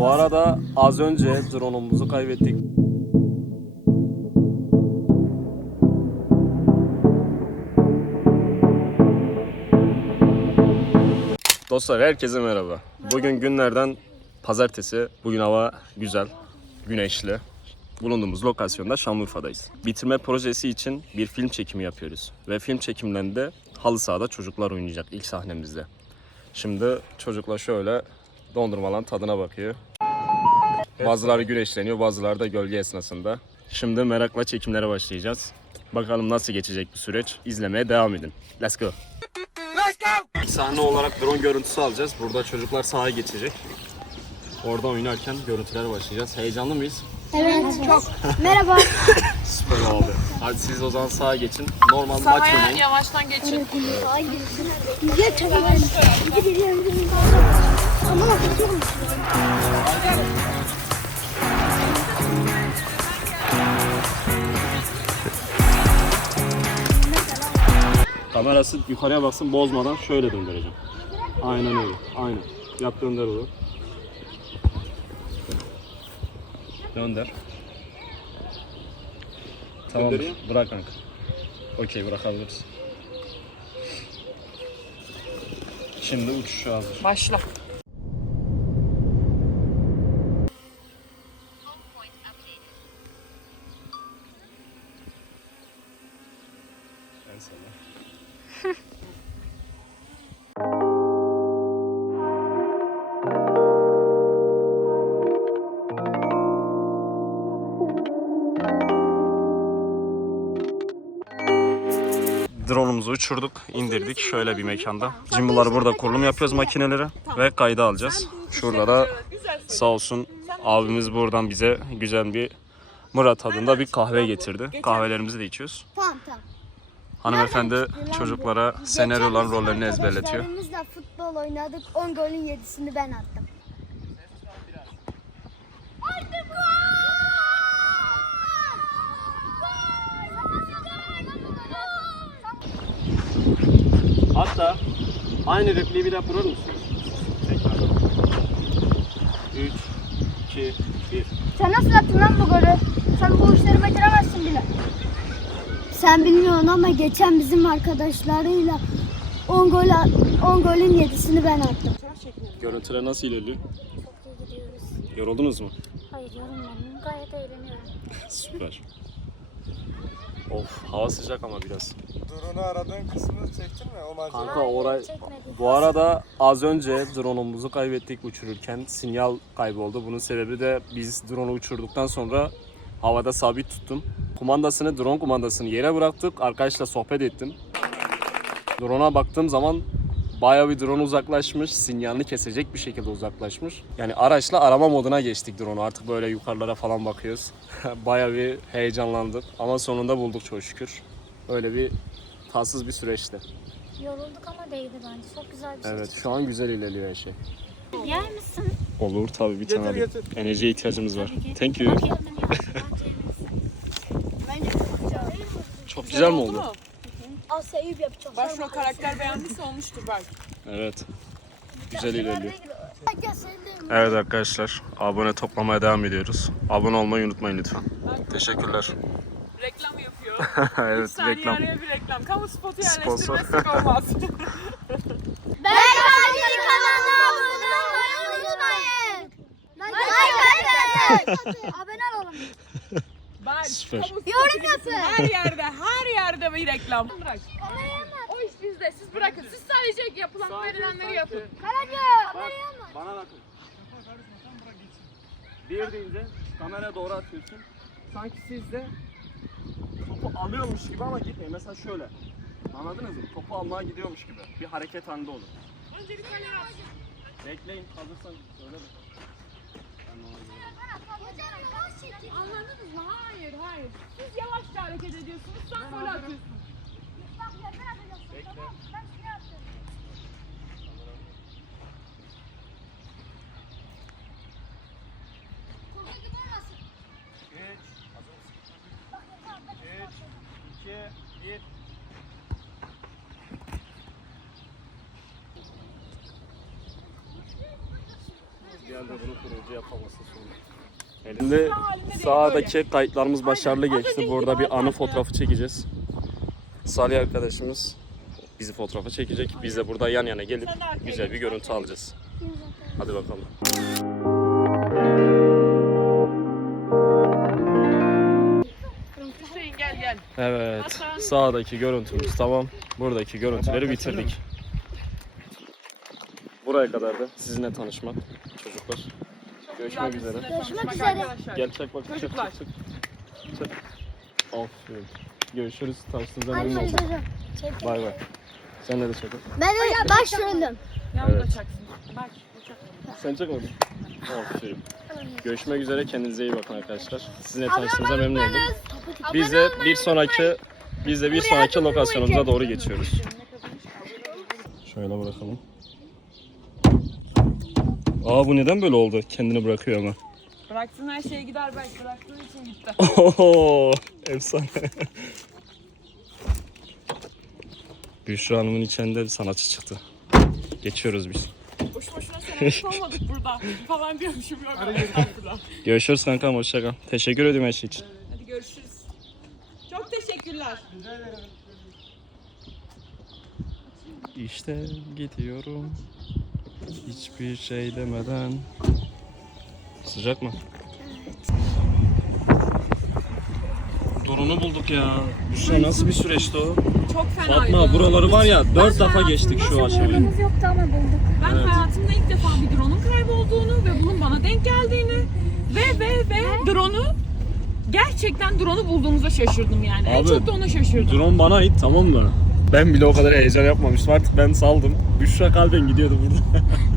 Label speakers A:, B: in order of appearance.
A: Bu arada az önce drone'umuzu kaybettik. Dostlar herkese merhaba. Bugün günlerden pazartesi. Bugün hava güzel, güneşli. Bulunduğumuz lokasyonda Şanlıurfa'dayız. Bitirme projesi için bir film çekimi yapıyoruz. Ve film çekimlerinde halı sahada çocuklar oynayacak ilk sahnemizde. Şimdi çocuklar şöyle dondurmaların tadına bakıyor. Bazıları güneşleniyor, bazıları da gölge esnasında. Şimdi merakla çekimlere başlayacağız. Bakalım nasıl geçecek bu süreç. İzlemeye devam edin. Let's go. İlk sahne olarak drone görüntüsü alacağız. Burada çocuklar sahaya geçecek. Orada oynarken görüntülere başlayacağız. Heyecanlı mıyız?
B: Evet, çok. Merhaba.
A: Süper oldu. Hadi siz o zaman sağa geçin. Normal maç
C: Sahaya
A: oynayın.
C: yavaştan geçin.
B: Geç hemen. Aman akıtıyorum.
A: Kamerası yukarıya baksın, bozmadan şöyle döndüreceğim. Aynen öyle. Aynen. Yap, döndür onu. Döndür. Tamam. Bırak kanka. Okey, bırakabiliriz. Şimdi uçuşa hazır.
C: Başla.
A: En sona. Drone'umuzu uçurduk, indirdik şöyle bir mekanda. Gimbal'ları burada kurulum yapıyoruz makineleri ve kayda alacağız. Şurada da sağ olsun abimiz buradan bize güzel bir Murat adında bir kahve getirdi. Kahvelerimizi de içiyoruz.
B: Tamam.
A: Hanımefendi çocuklara senaryoların rollerini ezberletiyor.
B: Arkadaşlarımızla futbol oynadık. 10 golün 7'sini ben attım.
A: Hatta aynı repliği bir daha kurur musunuz? Tekrardan. 3, 2, 1.
B: Sen nasıl attın lan bu golü? Sen bu işleri beceremezsin bile. Sen bilmiyorsun ama geçen bizim arkadaşlarıyla 10 golün 7'sini ben attım.
A: Görüntüler nasıl ilerliyor?
B: Çok iyi gidiyoruz.
A: Yoruldunuz mu?
B: Hayır yorulmadım. Gayet eğleniyorum.
A: Süper. Of, hava sıcak ama biraz.
D: Drone'u aradığın kısmını çektin mi? O malzeme.
A: Kanka bu arada az önce drone'umuzu kaybettik uçururken. Sinyal kayboldu. Bunun sebebi de biz drone'u uçurduktan sonra havada sabit tuttum. Drone kumandasını yere bıraktık. Arkadaşla sohbet ettim. Drone'a baktığım zaman bayağı bir drone uzaklaşmış. Sinyalini kesecek bir şekilde uzaklaşmış. Yani araçla arama moduna geçtik drone'u. Artık böyle yukarılara falan bakıyoruz. Bayağı bir heyecanlandık. Ama sonunda bulduk çok şükür. Öyle bir tatsız bir süreçti.
B: Yorulduk ama değdi bence. Çok güzel bir şey.
A: Evet, şu an güzel ilerliyor her şey.
B: Yer misin?
A: Olur tabii, bir tane alayım.
D: getir.
A: Enerjiye ihtiyacımız var. Thank you. Çok güzel mi oldu?
B: Asya'yı yapacağım.
C: Başrol karakter beğendiyse olmuştur belki.
A: Evet. Güzel ilerliyor. Evet arkadaşlar, abone toplamaya devam ediyoruz. Abone olmayı unutmayın lütfen. Teşekkürler.
C: Reklam yapıyor.
A: Evet,
C: 3 saniye
A: reklam.
C: araya bir reklam. Kamu spotu
A: Sponsor.
C: yerleştirmezsek olmaz.
B: Berkay'ın kanalına abone olmayı unutmayın. Abone olalım.
C: Ben
A: Süper.
C: kamu spotu
B: Yorum yapın.
C: her yerde bir reklam. Bırak. O iş bizde. Siz bırakın. Siz sadece yapılan verilenleri yapın.
A: Bana bakın. Bir deyince kameraya doğru atıyorsun. Sanki siz de topu alıyormuş gibi ama gitmeyin. Mesela şöyle. Anladınız mı? Topu almaya gidiyormuş gibi. Bir hareket halinde olur.
C: Önce bir kamera aç.
A: Bekleyin. Hazırsan söyle de.
C: Anladınız mı? Hayır. Siz yavaşça hareket ediyorsunuz. Sen gol atıyorsun.
A: Bekle. Herhalde bunu kurucu yapaması sonra. Şimdi sağdaki kayıtlarımız başarılı geçti. Burada bir anı fotoğrafı çekeceğiz. Salih arkadaşımız bizi fotoğrafı çekecek. Biz de burada yan yana gelip güzel bir görüntü alacağız. Hadi bakalım.
C: Hüseyin gel gel.
A: Evet, sağdaki görüntümüz tamam. Buradaki görüntüleri bitirdik. Buraya kadar da sizinle tanışmak çocuklar. Görüşmek üzere.
B: Görüşmek üzere.
A: Gel çek bak.
C: Çocuklar.
A: Çek. Aferin. Görüşürüz. Tanıştığınızda
B: Hadi
A: memnun oldum.
B: hadi.
A: Bay bay. Sen de çek.
B: Ben de başrolüm.
C: Yavru da
A: Evet.
C: çaksın. Bak bu çak.
A: Sen çekmedin. Aferin. Görüşmek üzere. Kendinize iyi bakın arkadaşlar. Sizinle tanıştığımıza memnun oldum. Biz de bir sonraki lokasyonumuza doğru geçiyoruz. Şöyle bırakalım. Aa bu neden böyle oldu? Kendini bırakıyor ama.
C: Bıraktığın her şey gider belki. Bıraktığın için gitti.
A: Oho, efsane. Büşra Hanım'ın içinde bir sanatçı çıktı. Geçiyoruz biz.
C: Boş boşuna senelik olmadık burada. Falan diyormuşum yok. Estağfurullah.
A: Görüşürüz kankam, hoşça kal. Teşekkür ederim her şey için.
C: Hadi görüşürüz. Çok teşekkürler.
A: İşte gidiyorum. Hiçbir şey demeden. Sıcak mı? Drone'u bulduk ya. Büşra nasıl bir süreçti o?
C: Çok fenaydı.
A: Fatma buraları var ya 4 defa geçtik şu aşamayı.
B: Yoktu ama bulduk.
C: Ben
A: Evet.
C: hayatımda ilk defa bir drone'un kaybolduğunu ve bunun bana denk geldiğini ve drone'u gerçekten drone'u bulduğumuza şaşırdım yani. En
A: Abi,
C: çok da ona şaşırdım.
A: Drone bana ait tamam mı? Ben bile o kadar heyecan yapmamıştım. Artık ben saldım. Büşra kalben gidiyordu burada.